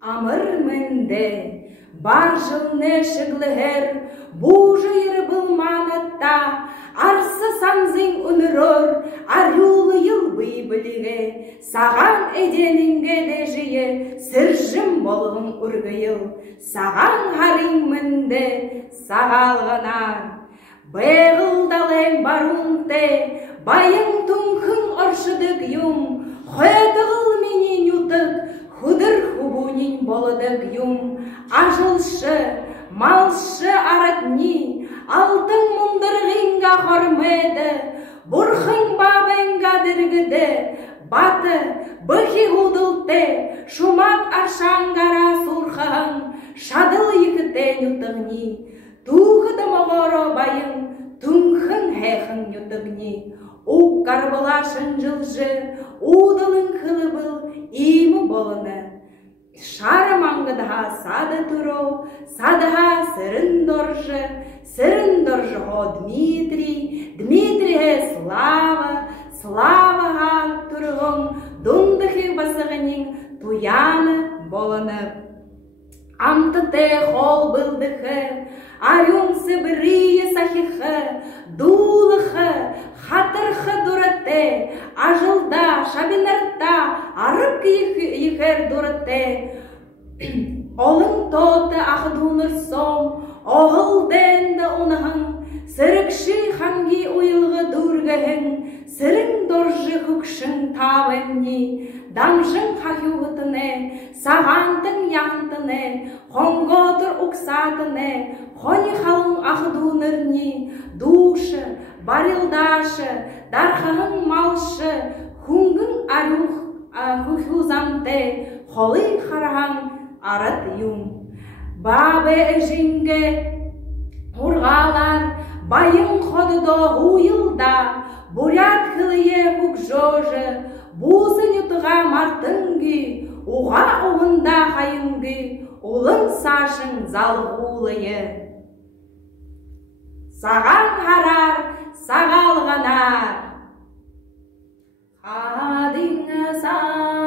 Амыр мінде, бар жылны шыглығыр, бұжыр бұлманатта, арсы санзың үнірір, арюлы елбый білігі, саған әденінге де жиы, сіржім болғым үргійл, саған харың мінде, сағалғанар. Бәғылдалың барунте, байың түңхің оршыдық юм, қөтіғыл менен ютық, худыр хубунин болыдық юм, ажылшы, малшы аратни, алтын мұндырғынға қормеді, бұрхың бабыңға діргіді, баты, бұхи ғудылты, шумак аршаңғара сұрхағын, шадыл екітен ютығни, туғыды мағыра байың, түңхің хэхің ютығни, уқ қарбылашын жылжы, удылың қылыбыл, имі болыны. Шарымаңғыдға сады тұру, садыға сырын доржы ғо Дмитрий, Дмитрий славаға тұрғын, дундықы басығының туяны болыны. Амтыты қол бұлдықы, арюн сыбырые сахихы, дулықы, хатырхы дұрыты, ажылда, шабинарта, арып ехер дұрыты. Олың тоты ақдуыныр сом, оғылденді онығын, сірікші ханги ойылғы дұргығын, сірің доржы хүкшің тавынни, дамжың қақюғытыны, сағантың яғынтыны, қоңғотыр ұқсатыны, қони қалың ақдуынырни, душы, барилдашы, дархағың малшы, хүнгің арух хүхузамты, қолың қарағың арат юм. Бабы әжінгі ұрғалар, байың қодыда ғуылда, бурят қылые хүк жожы, бұзын ұтыға мартыңғы, уға оғында қайыңғы, олың сашың залғулые. Саған қарар, сағалғанар, қадыңы сағалғанар.